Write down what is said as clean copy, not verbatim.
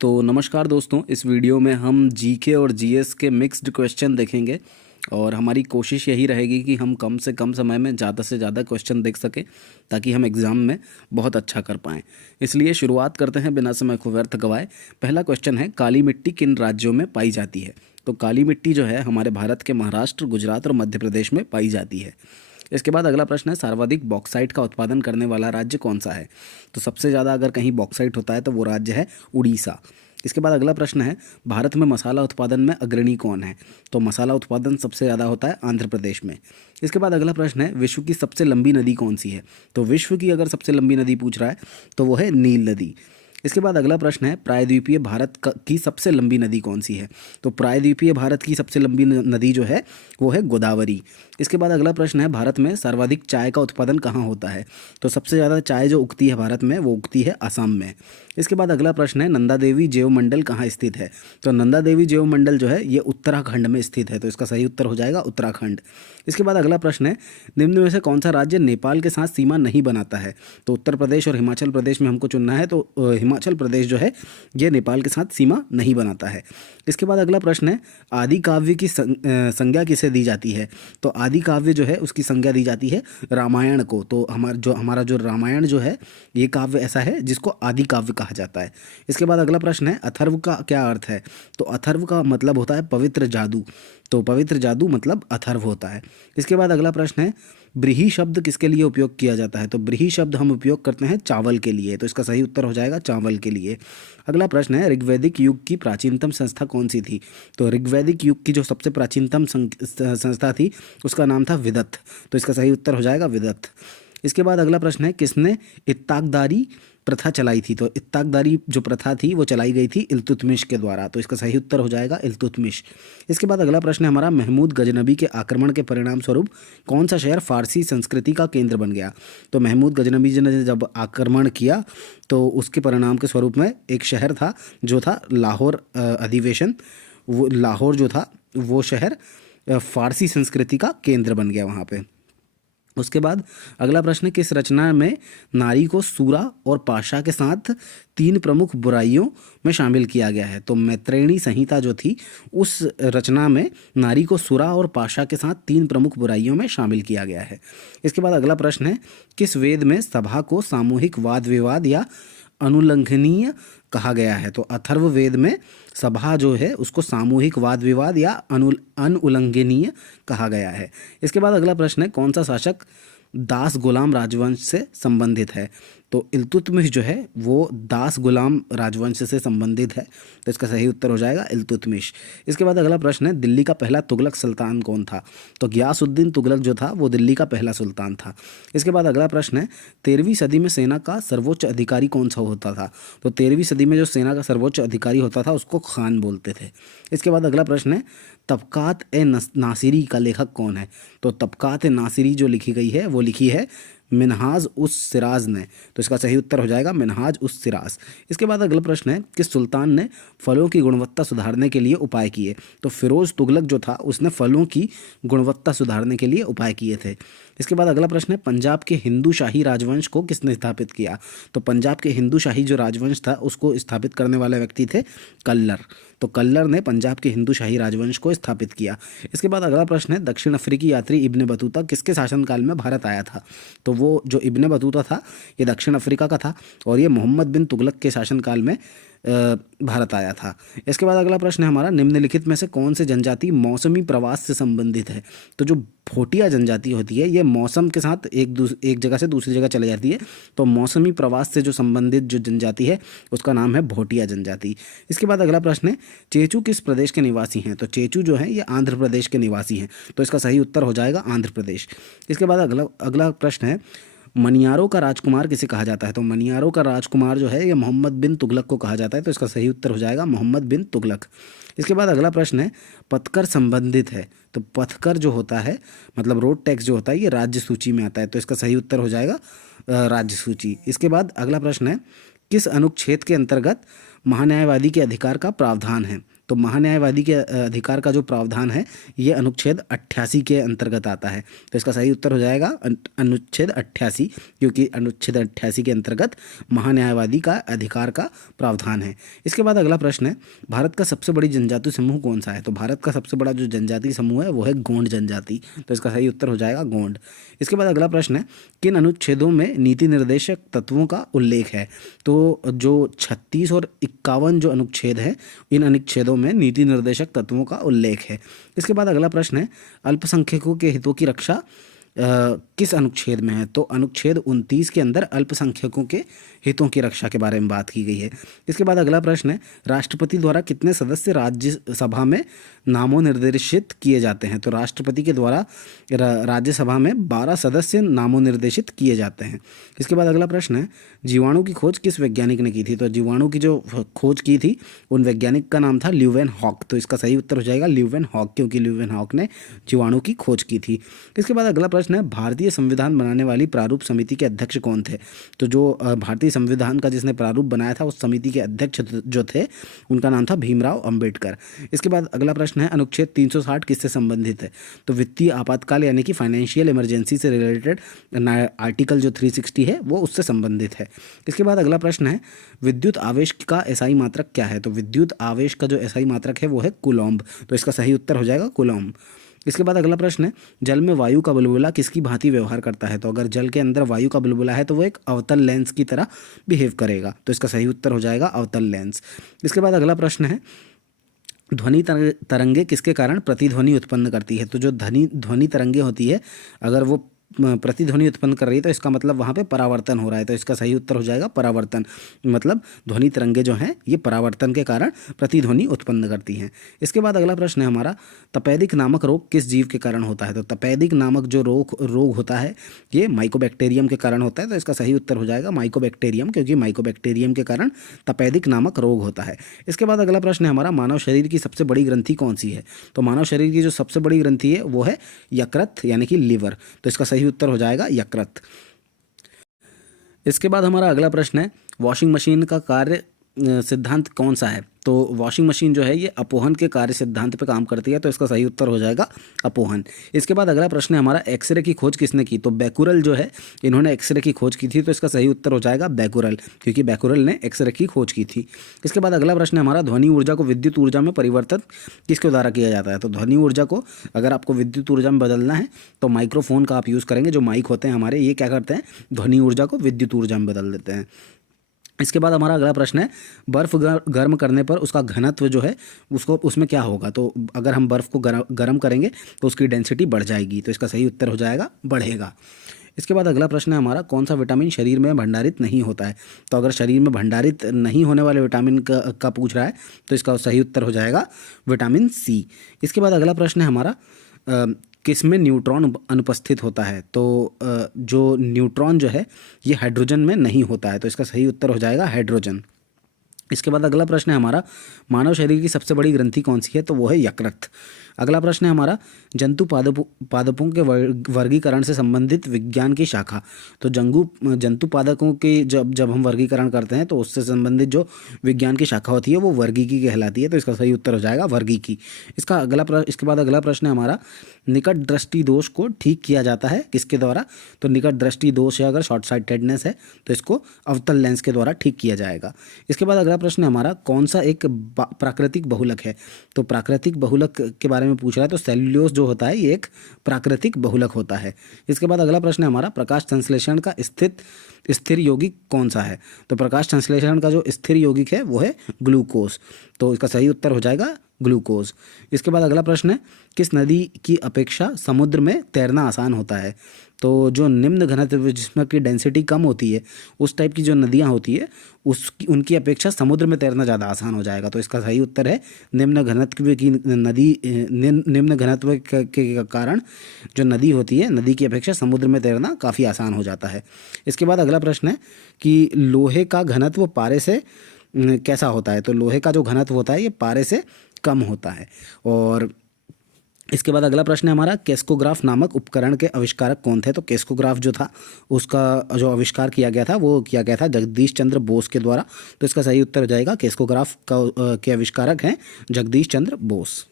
तो नमस्कार दोस्तों, इस वीडियो में हम जीके और जीएस के मिक्स्ड क्वेश्चन देखेंगे और हमारी कोशिश यही रहेगी कि हम कम से कम समय में ज़्यादा से ज़्यादा क्वेश्चन देख सकें ताकि हम एग्ज़ाम में बहुत अच्छा कर पाएँ। इसलिए शुरुआत करते हैं बिना समय को व्यर्थ गवाए। पहला क्वेश्चन है, काली मिट्टी किन राज्यों में पाई जाती है? तो काली मिट्टी जो है हमारे भारत के महाराष्ट्र, गुजरात और मध्य प्रदेश में पाई जाती है। इसके बाद अगला प्रश्न है, सर्वाधिक बॉक्साइट का उत्पादन करने वाला राज्य कौन सा है? तो सबसे ज़्यादा अगर कहीं बॉक्साइट होता है तो वो राज्य है उड़ीसा। इसके बाद अगला प्रश्न है, भारत में मसाला उत्पादन में अग्रणी कौन है? तो मसाला उत्पादन सबसे ज़्यादा होता है आंध्र प्रदेश में। इसके बाद अगला प्रश्न है, विश्व की सबसे लंबी नदी कौन सी है? तो विश्व की अगर सबसे लंबी नदी पूछ रहा है तो वो है नील नदी। इसके बाद अगला प्रश्न है, प्रायद्वीपीय भारत की सबसे लंबी नदी कौन सी है? तो प्रायद्वीपीय भारत की सबसे लंबी नदी जो है वो है गोदावरी। इसके बाद अगला प्रश्न है, भारत में सर्वाधिक चाय का उत्पादन कहाँ होता है? तो सबसे ज़्यादा चाय जो उगती है भारत में वो उगती है असम में। इसके बाद अगला प्रश्न है, नंदा देवी जैव मंडल कहाँ स्थित है? तो नंदा देवी जैव मंडल जो है ये उत्तराखंड में स्थित है, तो इसका सही उत्तर हो जाएगा उत्तराखंड। इसके बाद अगला प्रश्न है, निम्न में से कौन सा राज्य नेपाल के साथ सीमा नहीं बनाता है? तो उत्तर प्रदेश और हिमाचल प्रदेश में हमको चुनना है, तो हिमाचल प्रदेश जो है ये नेपाल के साथ सीमा नहीं बनाता है। इसके बाद अगला प्रश्न है, आदि काव्य की संज्ञा किसे दी जाती है? तो आदि काव्य जो है उसकी संज्ञा दी जाती है रामायण को। तो हमारा जो रामायण जो है ये काव्य ऐसा है जिसको आदि काव्य कहा जाता है। इसके बाद अगला प्रश्न है, अथर्व का क्या अर्थ है? तो अथर्व का मतलब होता है पवित्र जादू। तो पवित्र जादू मतलब अथर्व होता है। इसके बाद अगला प्रश्न है, ब्रीही शब्द किसके लिए उपयोग किया जाता है? तो ब्रीही शब्द हम उपयोग करते हैं चावल के लिए, तो इसका सही उत्तर हो जाएगा चावल के लिए। अगला प्रश्न है, ऋग्वैदिक युग की प्राचीनतम संस्था कौन सी थी? तो ऋग्वैदिक युग की जो सबसे प्राचीनतम संस्था थी उसका नाम था विदत, तो इसका सही उत्तर हो जाएगा विदत। इसके बाद अगला प्रश्न है, किसने इत्ताकदारी प्रथा चलाई थी? तो इत्ताकदारी जो प्रथा थी वो चलाई गई थी इल्तुतमिश के द्वारा, तो इसका सही उत्तर हो जाएगा इल्तुतमिश। इसके बाद अगला प्रश्न है हमारा, महमूद गजनबी के आक्रमण के परिणाम स्वरूप कौन सा शहर फारसी संस्कृति का केंद्र बन गया? तो महमूद गजनबी जी ने जब आक्रमण किया तो उसके परिणाम के स्वरूप में एक शहर था जो था लाहौर अधिवेशन, वो लाहौर जो था वो शहर फारसी संस्कृति का केंद्र बन गया वहाँ पे। उसके बाद अगला प्रश्न, किस रचना में नारी को सूरा और पाशा के साथ तीन प्रमुख बुराइयों में शामिल किया गया है? तो मैत्रेयणी संहिता जो थी उस रचना में नारी को सुरा और पाशा के साथ तीन प्रमुख बुराइयों में शामिल किया गया है। इसके बाद अगला प्रश्न है, किस वेद में सभा को सामूहिक वाद विवाद या अनुल्लंघनीय कहा गया है? तो अथर्व वेद में सभा जो है उसको सामूहिक वाद विवाद या अनुल्लंघनीय कहा गया है। इसके बाद अगला प्रश्न है, कौन सा शासक दास गुलाम राजवंश से संबंधित है? तो इल्तुतमिश जो है वो दास गुलाम राजवंश से संबंधित है, तो इसका सही उत्तर हो जाएगा इल्तुतमिश। इसके बाद अगला प्रश्न है, दिल्ली का पहला तुगलक सुल्तान कौन था? तो गियासुद्दीन तुगलक जो था वो दिल्ली का पहला सुल्तान था। इसके बाद अगला प्रश्न है, 13वीं सदी में सेना का सर्वोच्च अधिकारी कौन सा होता था? तो 13वीं सदी में जो सेना का सर्वोच्च अधिकारी होता था उसको खान बोलते थे। इसके बाद अगला प्रश्न है, तबकात ए नासिरी का लेखक कौन है? तो तबकात ए नासिरी जो लिखी गई है वो लिखी है मिनहाज उस सिराज ने, तो इसका सही उत्तर हो जाएगा मिनहाज उस सिराज। इसके बाद अगला प्रश्न है, किस सुल्तान ने फलों की गुणवत्ता सुधारने के लिए उपाय किए? तो फिरोज तुगलक जो था उसने फलों की गुणवत्ता सुधारने के लिए उपाय किए थे। इसके बाद अगला प्रश्न है, पंजाब के हिंदू शाही राजवंश को किसने स्थापित किया? तो पंजाब के हिंदू शाही जो राजवंश था उसको स्थापित करने वाले व्यक्ति थे कल्लर, तो कल्लर ने पंजाब के हिंदू शाही राजवंश को स्थापित किया। इसके बाद अगला प्रश्न है, दक्षिण अफ्रीकी यात्री इब्ने बतूता किसके शासनकाल में भारत आया था? तो वो जो इब्ने बतूता था ये दक्षिण अफ्रीका का था और ये मोहम्मद बिन तुगलक के शासनकाल में भारत आया था। इसके बाद अगला प्रश्न है हमारा, निम्नलिखित में से कौन से जनजाति मौसमी प्रवास से संबंधित है? तो जो भोटिया जनजाति होती है ये मौसम के साथ एक जगह से दूसरी जगह चले जाती है, तो मौसमी प्रवास से जो संबंधित जो जनजाति है उसका नाम है भोटिया जनजाति। इसके बाद अगला प्रश्न है, चेचू किस प्रदेश के निवासी हैं? तो चेचू जो है ये आंध्र प्रदेश के निवासी हैं, तो इसका सही उत्तर हो जाएगा आंध्र प्रदेश। इसके बाद अगला प्रश्न है, मनियारों का राजकुमार किसे कहा जाता है? तो मनियारों का राजकुमार जो है ये मोहम्मद बिन तुगलक को कहा जाता है, तो इसका सही उत्तर हो जाएगा मोहम्मद बिन तुगलक। इसके बाद अगला प्रश्न है, पथकर संबंधित है? तो पथकर जो होता है मतलब रोड टैक्स जो होता है ये राज्य सूची में आता है, तो इसका सही उत्तर हो जाएगा राज्य सूची। इसके बाद अगला प्रश्न है, किस अनुच्छेद के अंतर्गत महान्यायवादी के अधिकार का प्रावधान है? तो महान्यायवादी के अधिकार का जो प्रावधान है ये अनुच्छेद 88 के अंतर्गत आता है। तो इसका सही उत्तर हो जाएगा अनुच्छेद 88, क्योंकि अनुच्छेद 88 के अंतर्गत महान्यायवादी का अधिकार का प्रावधान है। इसके बाद अगला प्रश्न है, भारत का सबसे बड़ी जनजातीय समूह कौन सा है? तो भारत का सबसे बड़ा जो जनजातीय समूह है वो है गोंड जनजाति। तो इसका सही उत्तर हो जाएगा गोंड। इसके बाद अगला प्रश्न है, किन अनुच्छेदों में नीति निर्देशक तत्वों का उल्लेख है? तो जो 36 और 51 जो अनुच्छेद है, इन अनुच्छेदों में नीति निर्देशक तत्वों का उल्लेख है। इसके बाद अगला प्रश्न है, अल्पसंख्यकों के हितों की रक्षा किस अनुच्छेद में है? तो अनुच्छेद 29 के अंदर अल्पसंख्यकों के हितों की रक्षा के बारे में बात की गई है। इसके बाद अगला प्रश्न है, राष्ट्रपति द्वारा कितने सदस्य राज्यसभा में नामोनिर्देशित किए जाते हैं? तो राष्ट्रपति के द्वारा राज्यसभा में 12 सदस्य नामोनिर्देशित किए जाते हैं। इसके बाद अगला प्रश्न है, जीवाणु की खोज किस वैज्ञानिक ने की थी? तो जीवाणु की जो खोज की थी उन वैज्ञानिक का नाम था ल्यूवेनहॉक। तो इसका सही उत्तर हो जाएगा ल्यूवेनहॉक, क्योंकि ल्यूवेनहॉक ने जीवाणु की खोज की थी। इसके बाद अगला प्रश्न है, भारतीय संविधान बनाने वाली प्रारूप समिति के अध्यक्ष कौन थे? तो जो भारतीय संविधान का जिसने प्रारूप बनाया था उस समिति के अध्यक्ष जो थे उनका नाम था भीमराव अंबेडकर। इसके बाद अगला प्रश्न है, अनुच्छेद 360 किससे संबंधित है? तो वित्तीय आपातकाल यानी कि फाइनेंशियल इमरजेंसी से रिलेटेड आर्टिकल जो 360 है वो उससे संबंधित है। इसके बाद अगला प्रश्न है, विद्युत आवेश का एसआई मात्रक क्या है? तो विद्युत आवेश का जो एसआई मात्रक है वो है कूलॉम्ब। तो इसका सही उत्तर हो जाएगा कूलॉम्ब। इसके बाद अगला प्रश्न है, जल में वायु का बुलबुला किसकी भांति व्यवहार करता है? तो अगर जल के अंदर वायु का बुलबुला है तो वो एक अवतल लेंस की तरह बिहेव करेगा। तो इसका सही उत्तर हो जाएगा अवतल लेंस। इसके बाद अगला प्रश्न है, ध्वनि तरंगे किसके कारण प्रतिध्वनि उत्पन्न करती है? तो जो ध्वनि तरंगे होती है अगर वो प्रतिध्वनि उत्पन्न कर रही है तो इसका मतलब वहाँ पे परावर्तन हो रहा है। तो इसका सही उत्तर हो जाएगा परावर्तन, मतलब ध्वनि तरंगे जो हैं ये परावर्तन के कारण प्रतिध्वनि उत्पन्न करती हैं। इसके बाद अगला प्रश्न है हमारा, तपेदिक नामक रोग किस जीव के कारण होता है? तो तपेदिक नामक जो रोग होता है ये माइकोबैक्टीरियम के कारण होता है। तो इसका सही उत्तर हो जाएगा माइकोबैक्टीरियम, क्योंकि माइकोबैक्टीरियम के कारण तपेदिक नामक रोग होता है। इसके बाद अगला प्रश्न है हमारा, मानव शरीर की सबसे बड़ी ग्रंथि कौन सी है? तो मानव शरीर की जो सबसे बड़ी ग्रंथि है वो है यकृत यानी कि लीवर। तो इसका सही उत्तर हो जाएगा यकृत। इसके बाद हमारा अगला प्रश्न है, वॉशिंग मशीन का कार्य सिद्धांत कौन सा है? तो वॉशिंग मशीन जो है ये अपोहन के कार्य सिद्धांत पे काम करती है। तो इसका सही उत्तर हो जाएगा अपोहन। इसके बाद अगला प्रश्न है हमारा, एक्सरे की खोज किसने की? तो बैकुरल जो है इन्होंने एक्सरे की खोज की थी। तो इसका सही उत्तर हो जाएगा बैकुरल, क्योंकि बैकुरल ने एक्सरे की खोज की थी। इसके बाद अगला प्रश्न है हमारा, ध्वनि ऊर्जा को विद्युत ऊर्जा में परिवर्तित किसके द्वारा किया जाता है? तो ध्वनि ऊर्जा को अगर आपको विद्युत ऊर्जा में बदलना है तो माइक्रोफोन का आप यूज़ करेंगे। जो माइक होते हैं हमारे ये क्या करते हैं, ध्वनि ऊर्जा को विद्युत ऊर्जा में बदल देते हैं। इसके बाद हमारा अगला प्रश्न है, बर्फ़ गर्म करने पर उसका घनत्व जो है उसमें क्या होगा? तो अगर हम बर्फ़ को गर्म करेंगे तो उसकी डेंसिटी बढ़ जाएगी। तो इसका सही उत्तर हो जाएगा बढ़ेगा। इसके बाद अगला प्रश्न है हमारा, कौन सा विटामिन शरीर में भंडारित नहीं होता है? तो अगर शरीर में भंडारित नहीं होने वाले विटामिन का पूछ रहा है तो इसका सही उत्तर हो जाएगा विटामिन सी। इसके बाद अगला प्रश्न है हमारा, किसमें न्यूट्रॉन अनुपस्थित होता है? तो जो न्यूट्रॉन जो है ये हाइड्रोजन में नहीं होता है। तो इसका सही उत्तर हो जाएगा हाइड्रोजन। इसके बाद अगला प्रश्न है हमारा, मानव शरीर की सबसे बड़ी ग्रंथि कौन सी है? तो वो है यकृत। अगला प्रश्न है हमारा, जंतु पादपों के वर्गीकरण से संबंधित विज्ञान की शाखा। तो जंतु पादपों के जब हम वर्गीकरण करते हैं तो उससे संबंधित जो विज्ञान की शाखा होती है वो वर्गीकी कहलाती है। तो इसका सही उत्तर हो जाएगा वर्गीकी। इसके बाद अगला प्रश्न है हमारा, निकट दृष्टि दोष को ठीक किया जाता है किसके द्वारा? तो निकट दृष्टि दोष है अगर शॉर्ट साइटेडनेस है तो इसको अवतल लेंस के द्वारा ठीक किया जाएगा। इसके बाद अगला प्रश्न है हमारा, कौन सा एक प्राकृतिक बहुलक है? तो प्राकृतिक बहुलक के बारे में पूछ रहा है। तो सेल्यूलोज जो होता है ये एक प्राकृतिक बहुलक होता है। इसके बाद अगला प्रश्न है हमारा, प्रकाश संश्लेषण का स्थिर यौगिक कौन सा है? तो प्रकाश संश्लेषण का जो स्थिर यौगिक है वो है ग्लूकोज। तो इसका सही उत्तर हो जाएगा ग्लूकोज। इसके बाद अगला प्रश्न है, किस नदी की अपेक्षा समुद्र में तैरना आसान होता है? तो जो निम्न घनत्व जिसमें की डेंसिटी कम होती है उस टाइप की जो नदियाँ होती है उनकी अपेक्षा समुद्र में तैरना ज़्यादा आसान हो जाएगा। तो इसका सही उत्तर है निम्न घनत्व की नदी। निम्न घनत्व के कारण जो नदी होती है नदी की अपेक्षा समुद्र में तैरना काफ़ी आसान हो जाता है। इसके बाद अगला प्रश्न है कि लोहे का घनत्व पारे से कैसा होता है? तो लोहे का जो घनत्व होता है ये पारे से कम होता है। और इसके बाद अगला प्रश्न है हमारा, केस्कोग्राफ नामक उपकरण के आविष्कारक कौन थे? तो केस्कोग्राफ जो था उसका जो आविष्कार किया गया था वो किया गया था जगदीश चंद्र बोस के द्वारा। तो इसका सही उत्तर हो जाएगा केस्कोग्राफ का के आविष्कारक हैं जगदीश चंद्र बोस।